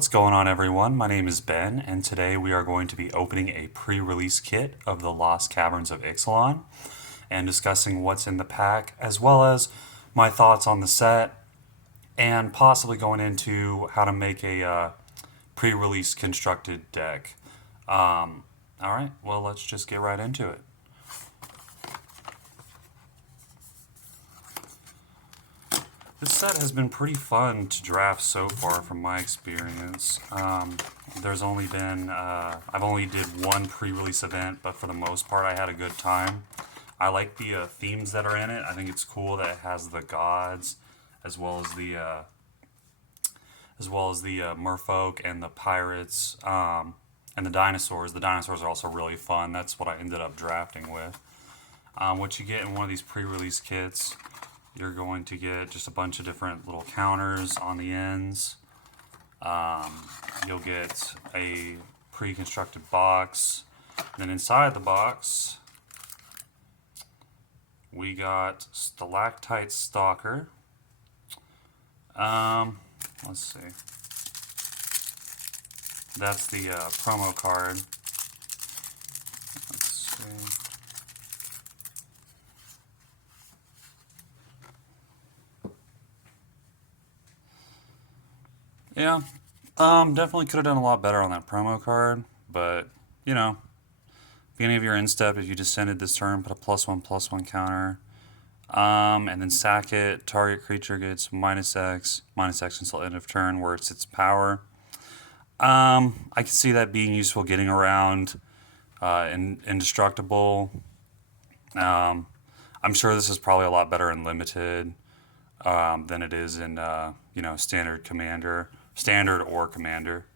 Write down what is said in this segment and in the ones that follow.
What's going on, everyone? My name is Ben, and today we are going to be opening a pre-release kit of the Lost Caverns of Ixalan and discussing what's in the pack, as well as my thoughts on the set, and possibly going into how to make a pre-release constructed deck. All right, well, let's just get right into it. This set has been pretty fun to draft so far from my experience. There's only been, I've only did one pre-release event, but for the most part I had a good time. I like the themes that are in it. I think it's cool that it has the gods as well as the merfolk and the pirates and the dinosaurs. The dinosaurs are also really fun. That's what I ended up drafting with. What you get in one of these pre-release kits, you're going to get just a bunch of different little counters on the ends. You'll get a pre-constructed box. Then inside the box, we got Stalactite Stalker. Let's see. That's the promo card. Let's see. Yeah, definitely could have done a lot better on that promo card, but, you know, beginning of your instep, if you descended this turn, put a +1/+1 counter, and then sack it, target creature gets -X until end of turn, where it's its power. I can see that being useful getting around indestructible. I'm sure this is probably a lot better in limited than it is in standard or commander.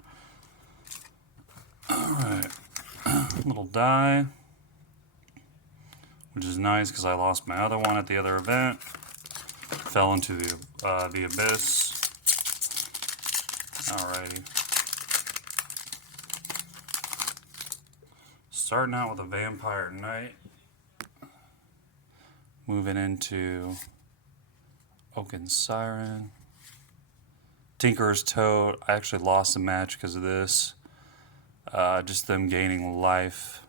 All right, little die, which is nice because I lost my other one at the other event. Fell into the abyss. Alrighty. Starting out with a Vampire Knight. Moving into Oaken Siren. Tinker's Toad. I actually lost a match because of this. Just them gaining life.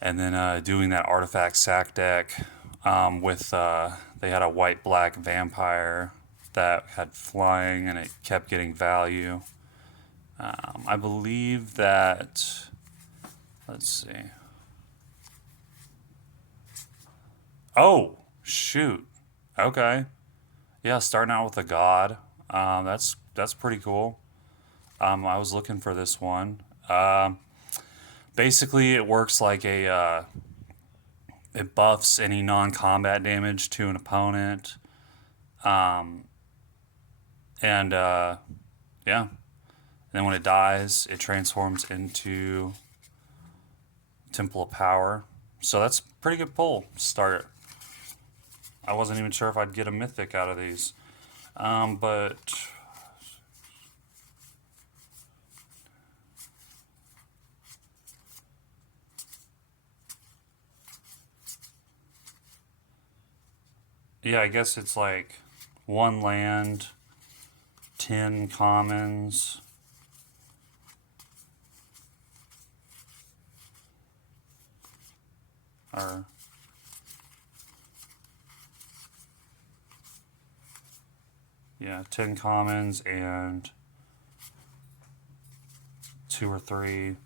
And then doing that artifact sack deck with, they had a white-black vampire that had flying and it kept getting value. I believe that, let's see. Oh, shoot. Okay. Yeah, starting out with a god. That's pretty cool. I was looking for this one. Basically, it works like it buffs any non-combat damage to an opponent. Yeah. And then when it dies, it transforms into Temple of Power. So that's a pretty good pull start. I wasn't even sure if I'd get a mythic out of these. But yeah, I guess it's like 1 land, 10 commons. Or yeah, 10 commons and 2 or 3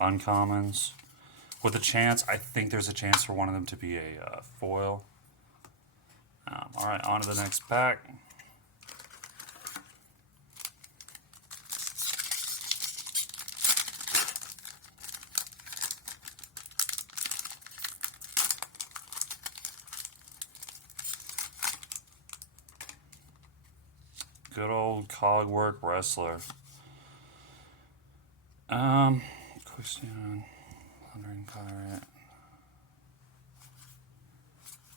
uncommons. With a chance, I think there's a chance for one of them to be a foil. Alright, on to the next pack. Good old Cogwork Wrestler. Question, Wandering Pirate.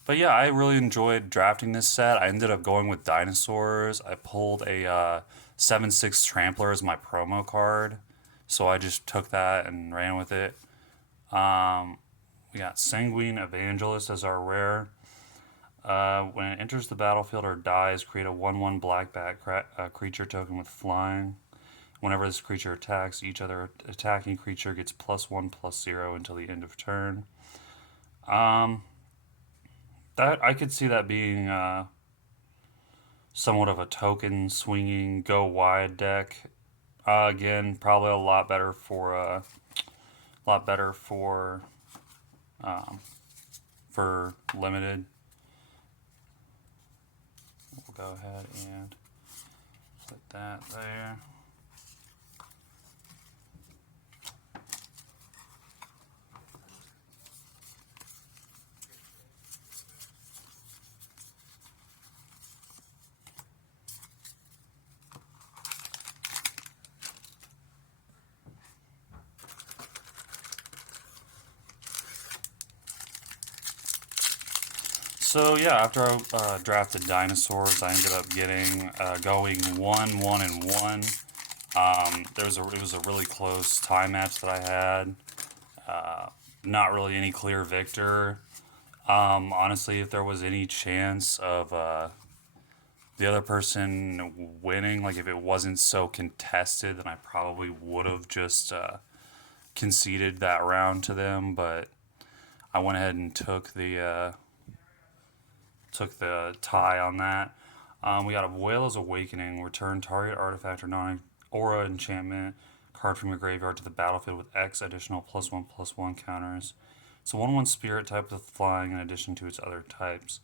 But yeah, I really enjoyed drafting this set. I ended up going with dinosaurs. I pulled a 7/6 Trampler as my promo card, so I just took that and ran with it. We got Sanguine Evangelist as our rare. When it enters the battlefield or dies, create a 1/1 black bat creature token with flying. Whenever this creature attacks, each other attacking creature gets +1/+0 until the end of turn. Um, that I could see that being somewhat of a token swinging go wide deck. Again, probably a lot better um, for limited. We'll go ahead and put that there. So yeah, after I drafted dinosaurs, I ended up getting going 1-1-1. It was a really close tie match that I had. Uh, Not really any clear victor. Honestly, if there was any chance of the other person winning, like if it wasn't so contested, then I probably would have just conceded that round to them. But I went ahead and took the tie on that. We got a Whale's Awakening. Return target artifact or non aura enchantment card from your graveyard to the battlefield with X additional +1/+1 counters. It's a 1/1 spirit type with flying in addition to its other types.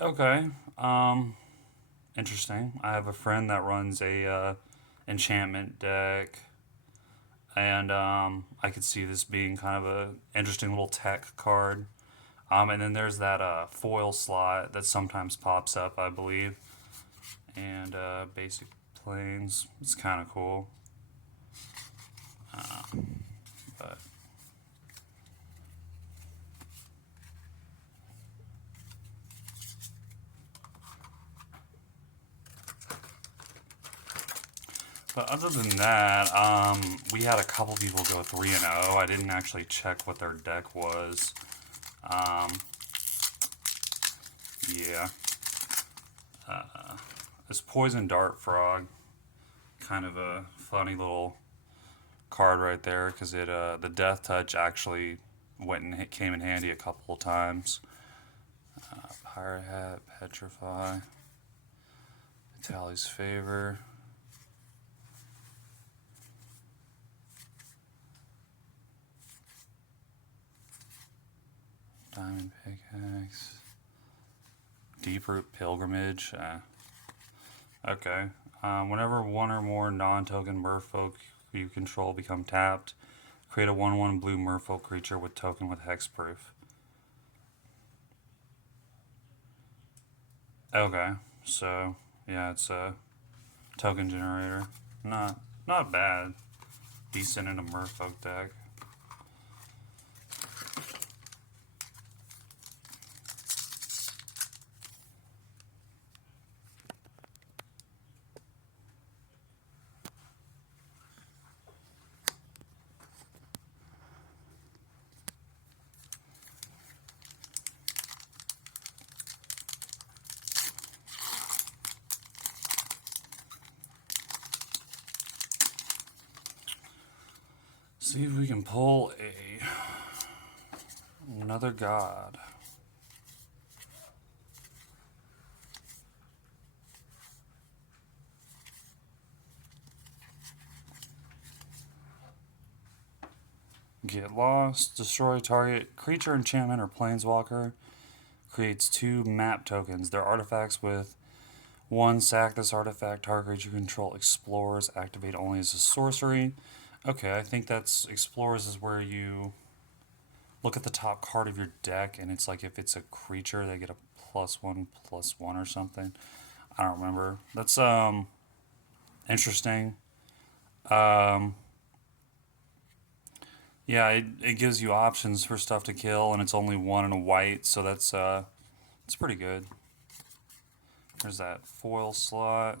Okay. Interesting. I have a friend that runs a enchantment deck, and I could see this being kind of a interesting little tech card. And then there's that foil slot that sometimes pops up, I believe. And basic planes. It's kind of cool. But other than that, we had a couple people go 3-0. I didn't actually check what their deck was. Um, yeah. This Poison Dart Frog, kind of a funny little card right there because the Death Touch actually went and came in handy a couple of times. Pirate Hat, Petrify, Tally's Favor. Diamond Pickaxe. Deeproot Pilgrimage. Okay. Whenever one or more non-token merfolk you control become tapped, create a 1/1 blue merfolk creature with token with hexproof. Okay. So, yeah, it's a token generator. Not bad. Decent in a merfolk deck. See if we can pull another god. Get Lost. Destroy target creature, enchantment, or planeswalker. Creates 2 map tokens. They're artifacts with 1. Sack this artifact. Target creature you control explores. Activate only as a sorcery. Okay, I think that's explores is where you look at the top card of your deck, and it's like if it's a creature, they get a +1/+1 or something. I don't remember. That's interesting. Um, yeah, it gives you options for stuff to kill, and it's only 1 and a white, so that's it's pretty good. There's that foil slot.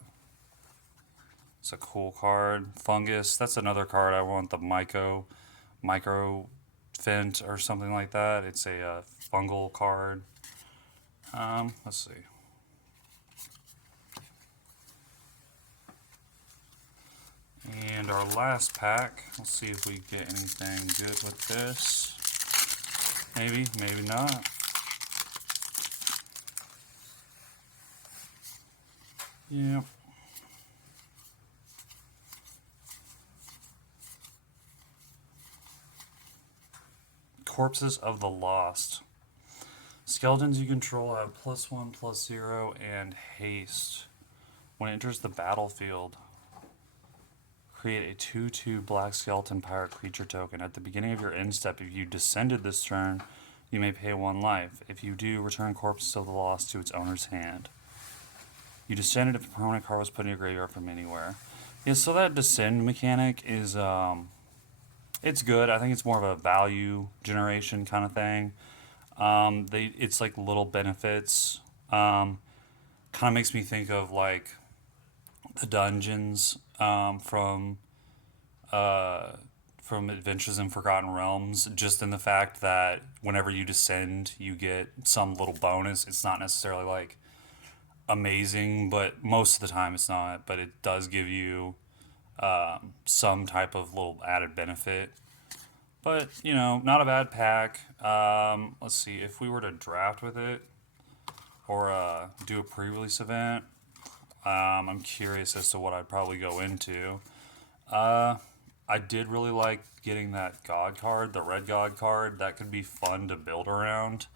It's a cool card. Fungus. That's another card I want. The micro fent or something like that. It's a fungal card. Let's see. And our last pack, let's see if we get anything good with this. Maybe, maybe not. Yep. Corpses of the Lost. Skeletons you control have +1/+0 and haste. When it enters the battlefield, create a 2/2 black skeleton pirate creature token. At the beginning of your end step, if you descended this turn, you may pay 1 life. If you do, return Corpses of the Lost to its owner's hand. You descended if a permanent card was put in your graveyard from anywhere. Yeah, so that descend mechanic is it's good. I think it's more of a value generation kind of thing. It's like little benefits. Kind of makes me think of like the dungeons from Adventures in Forgotten Realms. Just in the fact that whenever you descend, you get some little bonus. It's not necessarily like amazing, but most of the time it's not. But it does give you some type of little added benefit. But, you know, not a bad pack. Let's see, if we were to draft with it or do a pre-release event, I'm curious as to what I'd probably go into. I did really like getting that God card, the red God card. That could be fun to build around.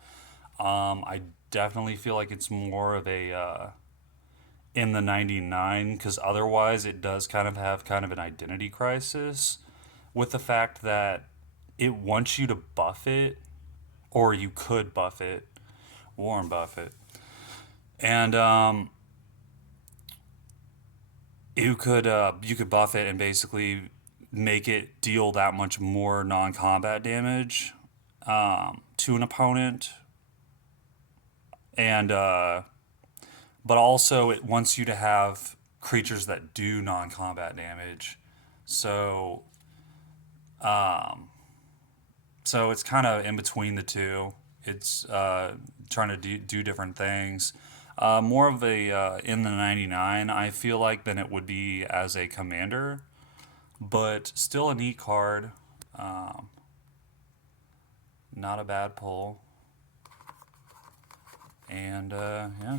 I definitely feel like it's more of a in the 99, because otherwise it does kind of have kind of an identity crisis with the fact that it wants you to buff it, or you could buff it, Warren Buffett, and you could buff it and basically make it deal that much more non-combat damage to an opponent, and but also it wants you to have creatures that do non-combat damage. So so it's kind of in between the two. It's trying to do different things. More of a in the 99, I feel like, than it would be as a commander, but still a neat card. Um, Not a bad pull. And yeah.